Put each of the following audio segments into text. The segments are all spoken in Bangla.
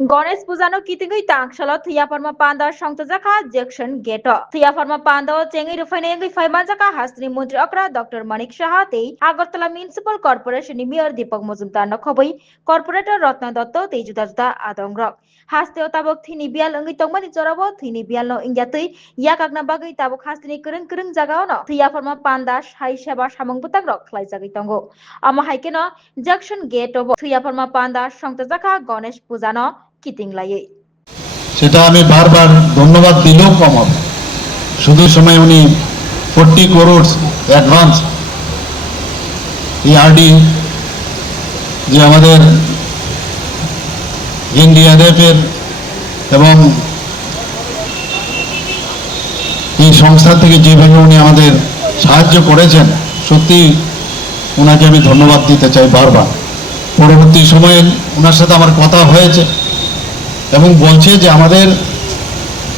गणेश पूजानो कितिगै तांगसालो थैयाफरमा पान्दा संतजाखा जेक्सन गेट थैयाफरमा पान्दा चेंगै रुफाइनायंगै फाइमाजाका हास्ट्री मंत्री अक्रा डॉक्टर मानिक साहा ते आगरतला म्युनिसिपल कॉर्पोरेशन नि मेयर दीपक मजुमदार नखबै कॉर्पोरेटर रत्न दत्त ते जुदा जुदा आदंग्रक हास्तेव ताबक थैनि बियाल अंगै तंगमानि चराबो थैनि बियाल नो इंग्यातै याकागना बागै ताबक हास्तेनि करंग करंग जागावनो थैयाफरमा पान्दा साइ सेबा सामंग बुताग्रक खलाइजागै तंगो अमा हाइकेनो जेक्सन गेट थैयाफरमा पान्दा संतजाखा गणेश पूजानो সেটা আমি বারবার ধন্যবাদ দিলেও কম হবে। শুধু সময় উনি 40 করোড় অ্যাডভান্স আরডি যে আমাদের এনডিআরএফ এর এবং এই সংস্থা থেকে যেভাবে উনি আমাদের সাহায্য করেছেন, সত্যি ওনাকে আমি ধন্যবাদ দিতে চাই বারবার। পরবর্তী সময়ে ওনার সাথে আমার কথা হয়েছে এবং বলছে যে আমাদের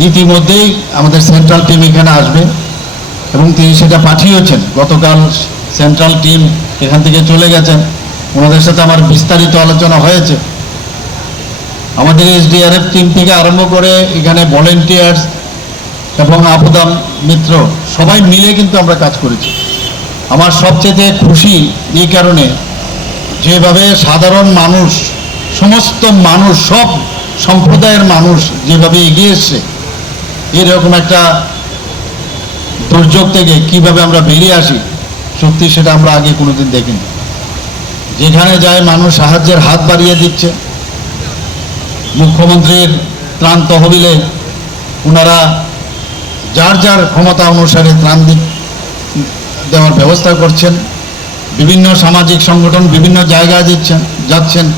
ইতিমধ্যেই আমাদের সেন্ট্রাল টিম এখানে আসবে এবং তিনি সেটা পাঠিয়েছেন। গতকাল সেন্ট্রাল টিম এখান থেকে চলে গেছেন, ওনাদের সাথে আমার বিস্তারিত আলোচনা হয়েছে। আমাদের এসডিআরএফ টিম থেকে আরম্ভ করে এখানে ভলেন্টিয়ার্স এবং আপদা মিত্র সবাই মিলে কিন্তু আমরা কাজ করেছি। আমার সবচেয়ে খুশি এই কারণে, যেভাবে সাধারণ মানুষ, সমস্ত মানুষ, সব সম্প্রদায়ের মানুষ যেভাবে এগিয়ে এসছে, এরকম একটা দুর্যোগ থেকে কিভাবে আমরা বেরিয়ে আসি, সত্যি সেটা আমরা আগে কোনোদিন দেখিনি। যেখানে যায় মানুষ সাহায্যের হাত বাড়িয়ে দিচ্ছে। মুখ্যমন্ত্রীর ত্রাণ তহবিলে ওনারা যার যার ক্ষমতা অনুসারে ত্রাণ দেওয়ার ব্যবস্থা করছেন। বিভিন্ন সামাজিক সংগঠন বিভিন্ন জায়গায় যাচ্ছেন,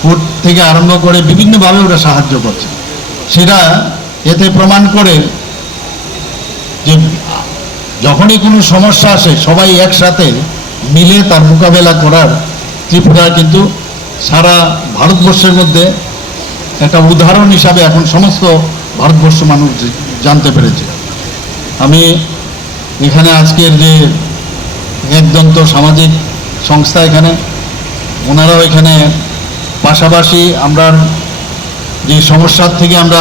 ফুড থেকে আরম্ভ করে বিভিন্নভাবে ওরা সাহায্য করছে। সেটা এতে প্রমাণ করে যে যখনই কোনো সমস্যা আসে সবাই একসাথে মিলে তার মোকাবেলা করার ত্রিপুরা কিন্তু সারা ভারতবর্ষের মধ্যে একটা উদাহরণ হিসাবে এখন সমস্ত ভারতবর্ষ মানুষ জানতে পেরেছে। আমি এখানে আজকের যে একদন্ত সামাজিক সংস্থা এখানে, ওনারাও এখানে পাশাপাশি আমরা যে সমস্যার থেকে আমরা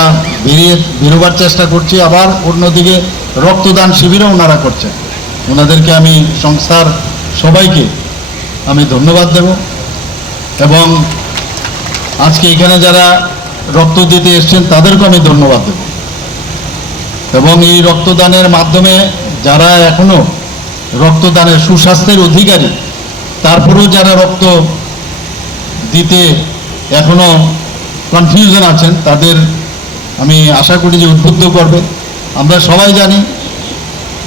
বেরোবার চেষ্টা করছি, আবার অন্যদিকে রক্তদান শিবিরও ওনারা করছেন। ওনাদেরকে আমি সংস্থার সবাইকে আমি ধন্যবাদ দেব এবং আজকে এখানে যারা রক্ত দিতে এসছেন তাদেরকেও আমি ধন্যবাদ দেব। এবং এই রক্তদানের মাধ্যমে যারা এখনো রক্তদানের সুস্বাস্থ্যের অধিকারী, তারপরেও যারা রক্ত দিতে এখনো কনফিউশন আছেন, তাদের আমি আশা করি যে উদ্বুদ্ধ করবে। আমরা সবাই জানি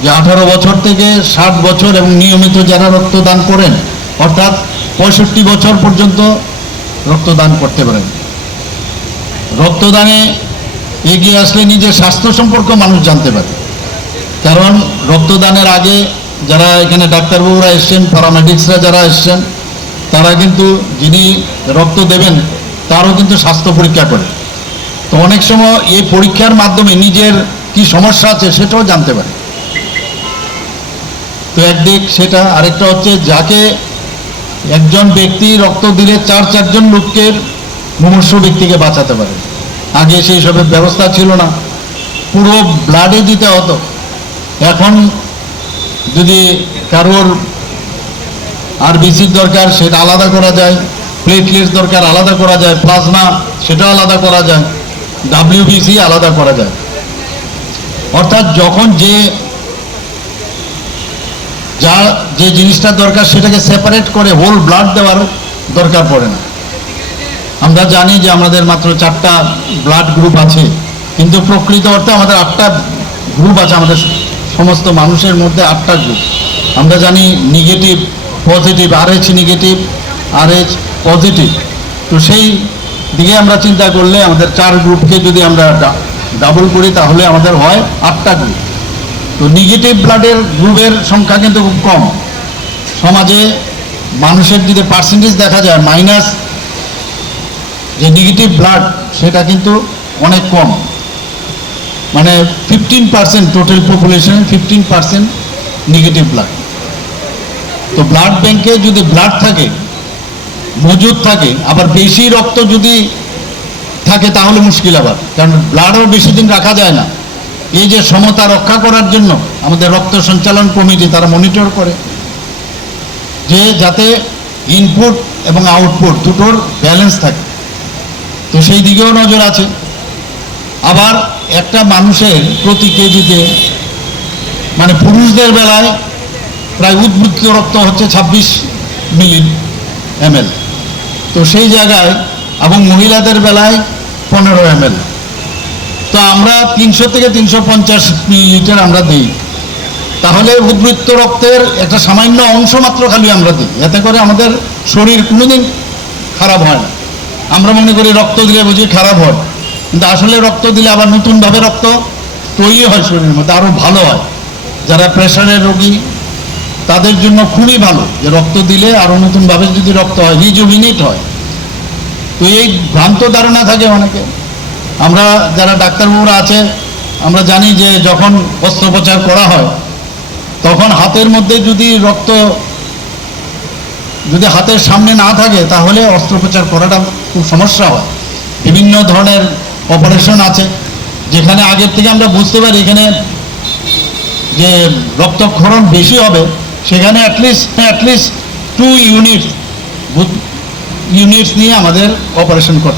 যে 18 বছর থেকে 60 বছর এবং নিয়মিত যারা রক্তদান করেন, অর্থাৎ 65 বছর পর্যন্ত রক্তদান করতে পারেন। রক্তদানে এগিয়ে আসলে নিজের স্বাস্থ্য সম্পর্কে মানুষ জানতে পারে। কারণ রক্তদানের আগে যারা এখানে ডাক্তারবাবুরা এসছেন, প্যারামেডিক্সরা যারা এসছেন, তারা কিন্তু যিনি রক্ত দেবেন তারও কিন্তু স্বাস্থ্য পরীক্ষা করে। তো অনেক সময় এই পরীক্ষার মাধ্যমে নিজের কি সমস্যা আছে সেটাও জানতে পারে। তো একদিক সেটা, আরেকটা হচ্ছে যাকে একজন ব্যক্তি রক্ত দিলে চারজন লোককে, মুমূর্ষু ব্যক্তিকে বাঁচাতে পারে। আগে সেই সবের ব্যবস্থা ছিল না, পুরো ব্লাডে দিতে হতো। এখন যদি কারোর আরবিসির দরকার সেটা আলাদা করা যায়, প্লেটলেটস দরকার আলাদা করা যায়, প্লাজমা সেটা আলাদা করা যায়, ডাব্লিউবিসি আলাদা করা যায়। অর্থাৎ যখন যে জিনিসটা দরকার সেটাকে সেপারেট করে হোল ব্লাড দেওয়ার দরকার পড়ে না। আমরা জানি যে আমাদের মাত্র 4টা ব্লাড গ্রুপ আছে, কিন্তু প্রকৃত অর্থে আমাদের 8টা গ্রুপ আছে। আমাদের সমস্ত মানুষের মধ্যে 8টা গ্রুপ। আমরা জানি negative, positive, RH negative, RH positive. তো সেই দিকে আমরা চিন্তা করলে আমাদের 4 গ্রুপকে যদি আমরা ডাবল করি তাহলে আমাদের হয় 8টা গ্রুপ। তো নেগেটিভ ব্লাডের গ্রুপের সংখ্যা কিন্তু খুব কম। সমাজে মানুষের যদি পার্সেন্টেজ দেখা যায়, মাইনাস যে নেগেটিভ ব্লাড সেটা কিন্তু অনেক কম, মানে 15% টোটাল পপুলেশনের 15% নেগেটিভ ব্লাড। তো ব্লাড ব্যাংকে যদি ব্লাড থাকে মজুদ থাকে, আবার বেশি রক্ত যদি থাকে তাহলে মুশকিল, আবার কারণ ব্লাডও বেশি দিন রাখা যায় না। এই যে সমতা রক্ষা করার জন্য আমাদের রক্ত সঞ্চালন কমিটি তারা মনিটর করে যে যাতে ইনপুট এবং আউটপুট দুটোর ব্যালেন্স থাকে, তো সেই দিকেও নজর আছে। আবার একটা মানুষের প্রতি কেজিতে মানে পুরুষদের বেলায় প্রায় উদ্বৃত্ত রক্ত হচ্ছে 26 ml, তো সেই জায়গায় এবং মহিলাদের বেলায় 15 ml। তো আমরা 300 থেকে 350 মিলিলিটার আমরা দিই, তাহলে উদ্বৃত্ত রক্তের একটা সামান্য অংশ মাত্র খালি আমরা দিই, এতে করে আমাদের শরীর কোনোদিন খারাপ হয় না। আমরা মনে করি রক্ত দিলে বুঝি খারাপ হয়, কিন্তু আসলে রক্ত দিলে আবার নতুনভাবে রক্ত তৈরি হয় শরীরের মধ্যে, আরও ভালো হয়। যারা প্রেশারের রোগী তাদের জন্য খুবই ভালো যে রক্ত দিলে আরও নতুনভাবে যদি রক্ত হয়, রিজুভিনেট হয়। তো এই ভ্রান্ত ধারণা থাকে অনেকে। আমরা যারা ডাক্তারবাবুরা আছে আমরা জানি যে যখন অস্ত্রোপচার করা হয় তখন হাতের মধ্যে যদি রক্ত যদি হাতের সামনে না থাকে তাহলে অস্ত্রোপচার করাটা খুব সমস্যা হয়। বিভিন্ন ধরনের অপারেশন আছে যেখানে আগের থেকে আমরা বুঝতে পারি এখানে যে রক্তক্ষরণ বেশি হবে, সেখানে অ্যাটলিস্ট 2 ইউনিটস নিয়ে আমাদের অপারেশন করতে